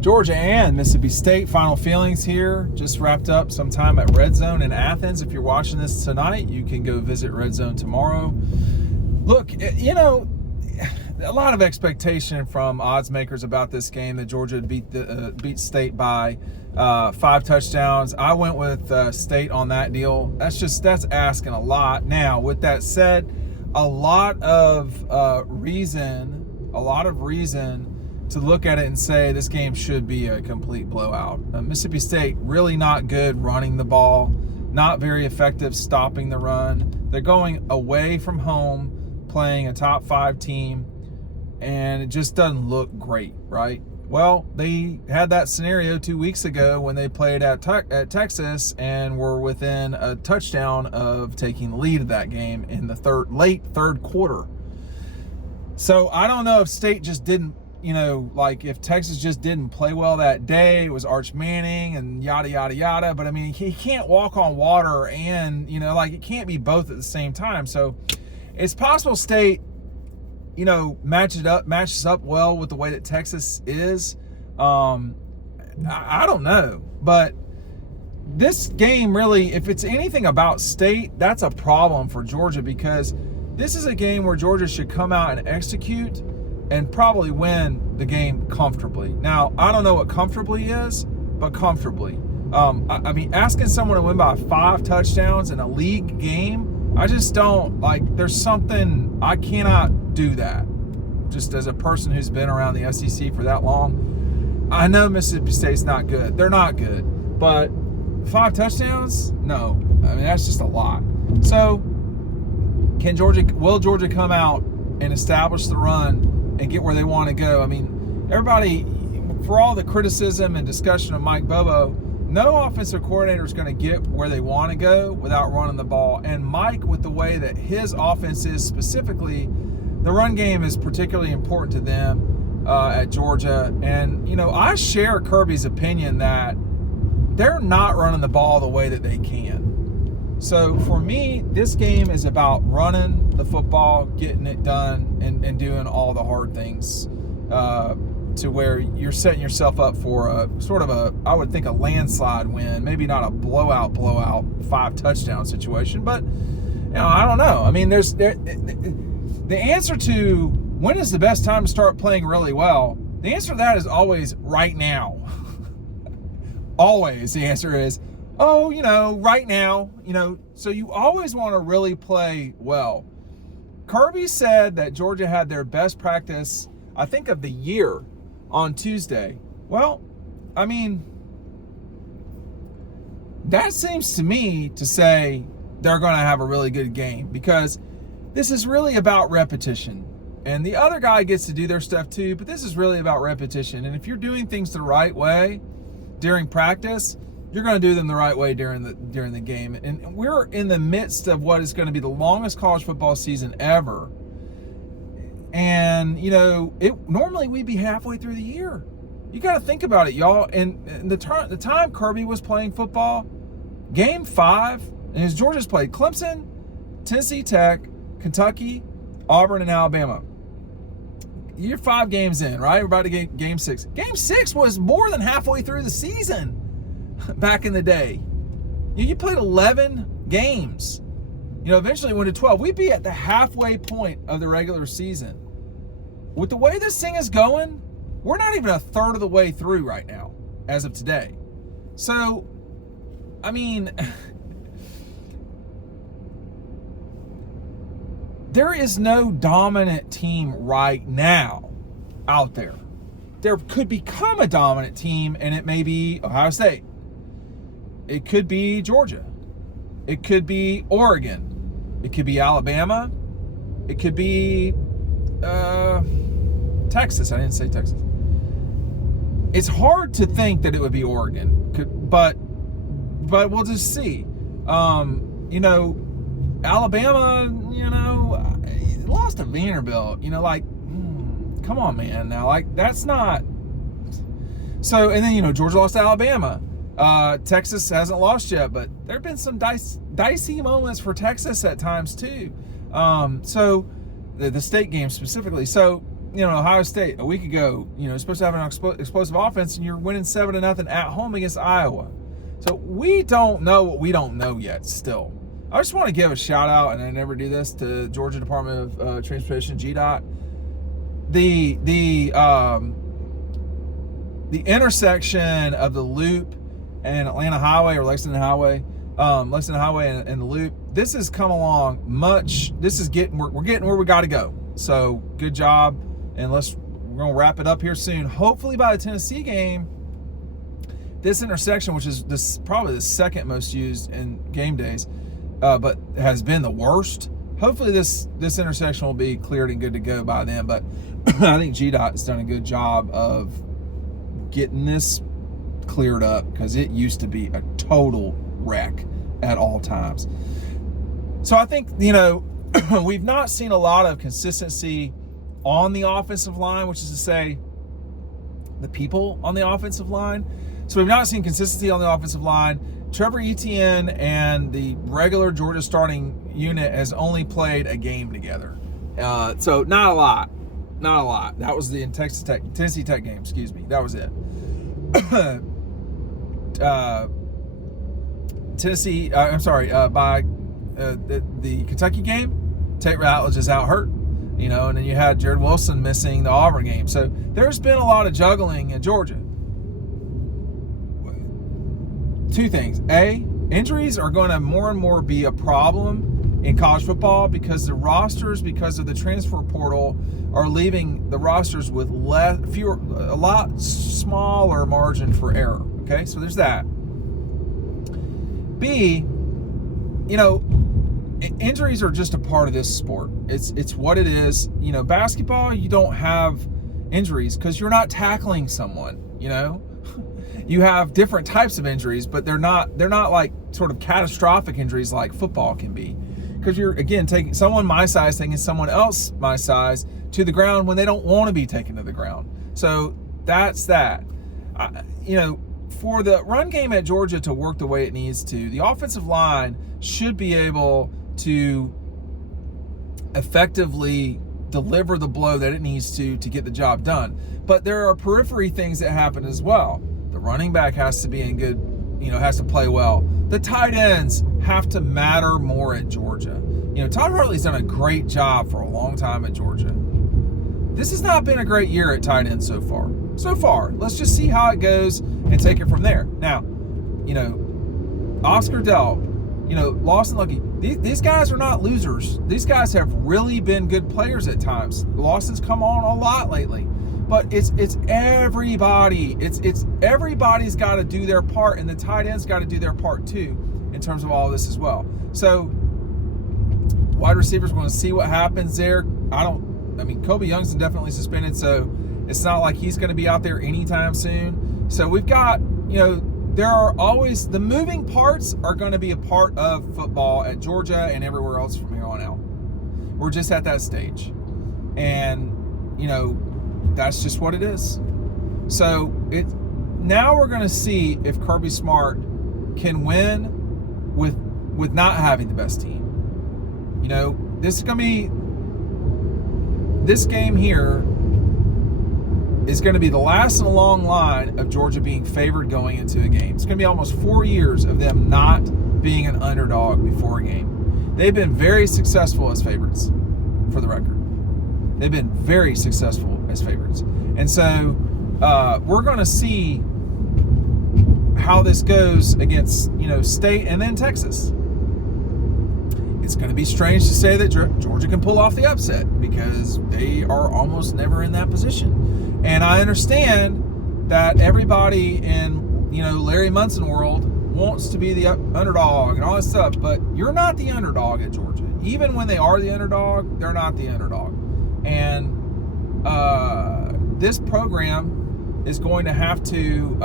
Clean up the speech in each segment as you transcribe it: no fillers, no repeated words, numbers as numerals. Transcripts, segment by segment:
Georgia and Mississippi State, final feelings here. Just wrapped up some time at Red Zone in Athens. If you're watching this tonight, you can go visit Red Zone tomorrow. Look, you know, a lot of expectation from odds makers about this game that Georgia would beat State by 5 touchdowns. I went with State on that deal. That's asking a lot. Now, with that said, a lot of reason to look at it and say this game should be a complete blowout. Mississippi State really not good running the ball, not very effective stopping the run. They're going away from home, playing a top 5 team, and it just doesn't look great, right? Well, they had that scenario 2 weeks ago when they played at Texas and were within a touchdown of taking the lead of that game in the late third quarter. So I don't know if State just didn't, like if Texas just didn't play well that day. It was Arch Manning and yada, yada, yada. But, I mean, he can't walk on water and, it can't be both at the same time. So it's possible State, matches up well with the way that Texas is. I don't know. But this game really, if it's anything about State, that's a problem for Georgia, because this is a game where Georgia should come out and execute and probably win the game comfortably. Now, I don't know what comfortably is, but comfortably. I mean, asking someone to win by 5 touchdowns in a league game, I just don't, there's something, I cannot do that. Just as a person who's been around the SEC for that long, I know Mississippi State's not good. They're not good. But 5 touchdowns? No. I mean, that's just a lot. So, will Georgia come out and establish the run and get where they want to go? I mean, everybody, for all the criticism and discussion of Mike Bobo, no offensive coordinator is going to get where they want to go without running the ball. And Mike, with the way that his offense is specifically, the run game is particularly important to them at Georgia. And, I share Kirby's opinion that they're not running the ball the way that they can. So for me, this game is about running the football, getting it done, and doing all the hard things to where you're setting yourself up for I would think a landslide win, maybe not a blowout 5 touchdown situation, but I don't know. I mean, the answer to when is the best time to start playing really well, the answer to that is always right now. Always the answer is, right now, so you always want to really play well. Kirby said that Georgia had their best practice, I think, of the year on Tuesday. Well, I mean, that seems to me to say they're going to have a really good game, because this is really about repetition. And the other guy gets to do their stuff too, but this is really about repetition. And if you're doing things the right way during practice, you're going to do them the right way during the game. And we're in the midst of what is going to be the longest college football season ever. And, normally we'd be halfway through the year. You got to think about it, y'all. And the time Kirby was playing football, game 5, and his Georgia's played Clemson, Tennessee Tech, Kentucky, Auburn, and Alabama. You're 5 games in, right? We're about to get game 6. Game 6 was more than halfway through the season. Back in the day, you played 11 games. Eventually went to 12. We'd be at the halfway point of the regular season. With the way this thing is going, we're not even a third of the way through right now, as of today. So, I mean, there is no dominant team right now out there. There could become a dominant team, and it may be Ohio State. It could be Georgia. It could be Oregon. It could be Alabama. It could be Texas. I didn't say Texas. It's hard to think that it would be Oregon, but we'll just see. Alabama, lost to Vanderbilt. Come on, man. Now, that's not. So, and then, Georgia lost to Alabama. Texas hasn't lost yet, but there have been some dicey moments for Texas at times too. So the state game specifically. So Ohio State a week ago, supposed to have an explosive offense, and you're winning 7-0 at home against Iowa. So we don't know what we don't know yet still. I just want to give a shout out, and I never do this, to Georgia Department of Transportation, GDOT. The intersection of the Loop and Atlanta Highway, or Lexington Highway, and the Loop, this has come along much. This is we're getting where we got to go. So good job, and we're gonna wrap it up here soon. Hopefully by the Tennessee game, this intersection, which is probably the second most used in game days, but has been the worst. Hopefully this intersection will be cleared and good to go by then. But I think GDOT has done a good job of getting this cleared up, because it used to be a total wreck at all times. So I think, we've not seen a lot of consistency on the offensive line, which is to say the people on the offensive line. So we've not seen consistency on the offensive line. Trevor Etienne and the regular Georgia starting unit has only played a game together. So not a lot. That was the Tennessee Tech game, excuse me. That was it. By the Kentucky game, Tate Ratledge is out hurt, and then you had Jared Wilson missing the Auburn game. So there's been a lot of juggling in Georgia. Two things. A, injuries are going to more and more be a problem in college football, because the rosters, because of the transfer portal, are leaving the rosters with a lot smaller margin for error. Okay, so there's that. B, injuries are just a part of this sport. It's what it is. Basketball, you don't have injuries because you're not tackling someone. You have different types of injuries, but they're not like sort of catastrophic injuries like football can be, because you're, again, taking someone my size, taking someone else my size to the ground when they don't want to be taken to the ground. So that's that. For the run game at Georgia to work the way it needs to, the offensive line should be able to effectively deliver the blow that it needs to get the job done. But there are periphery things that happen as well. The running back has to be in good, has to play well. The tight ends have to matter more at Georgia. Todd Hartley's done a great job for a long time at Georgia. This has not been a great year at tight end so far. Let's just see how it goes and take it from there. Now, Oscar Dawg, Lawson Lucky, these guys are not losers. These guys have really been good players at times. Lawson's come on a lot lately. But it's everybody. It's everybody's got to do their part, and the tight end's got to do their part too in terms of all this as well. So wide receivers, going to see what happens there. Kobe Young's definitely suspended, so it's not like he's going to be out there anytime soon. So we've got, there are always, the moving parts are going to be a part of football at Georgia and everywhere else from here on out. We're just at that stage. And, that's just what it is. So now we're going to see if Kirby Smart can win with not having the best team. This game here is going to be the last in a long line of Georgia being favored going into a game. It's going to be almost 4 years of them not being an underdog before a game. They've been very successful as favorites, for the record. They've been very successful as favorites. And so we're going to see how this goes against, State and then Texas. It's going to be strange to say that Georgia can pull off the upset, because they are almost never in that position. And I understand that everybody in, Larry Munson world wants to be the underdog and all this stuff, but you're not the underdog at Georgia. Even when they are the underdog, they're not the underdog. And this program is going to have to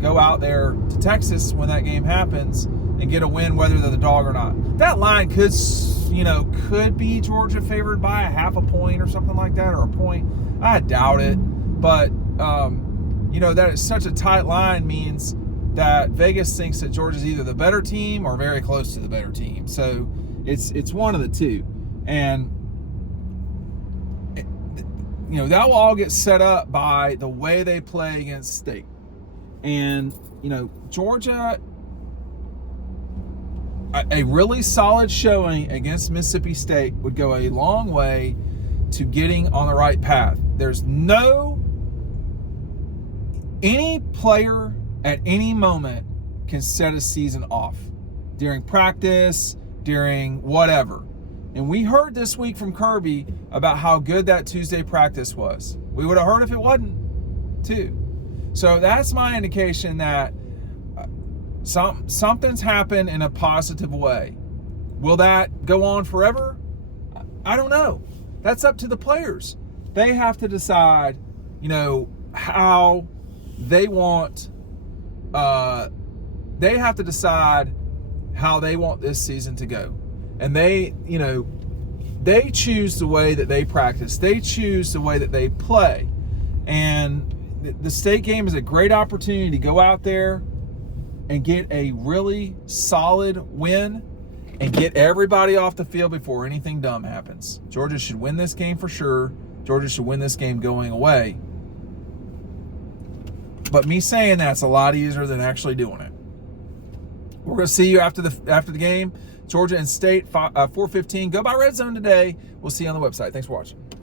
go out there to Texas when that game happens and get a win, whether they're the dog or not. That line could be Georgia favored by a half a point or something like that, or a point. I doubt it, but that it's such a tight line means that Vegas thinks that Georgia's either the better team or very close to the better team. So it's one of the two. And that will all get set up by the way they play against State. And, Georgia, a really solid showing against Mississippi State would go a long way to getting on the right path. There's any player at any moment can set a season off during practice, during whatever. And we heard this week from Kirby about how good that Tuesday practice was. We would have heard if it wasn't, too. So that's my indication that something's happened in a positive way. Will that go on forever? I don't know. That's up to the players. They have to decide, how they want. They have to decide how they want this season to go, and they choose the way that they practice. They choose the way that they play, and the State game is a great opportunity to go out there and get a really solid win and get everybody off the field before anything dumb happens. Georgia should win this game for sure. Georgia should win this game going away. But me saying that's a lot easier than actually doing it. We're going to see you after the game. Georgia and State, 4:15. Go by Red Zone today. We'll see you on the website. Thanks for watching.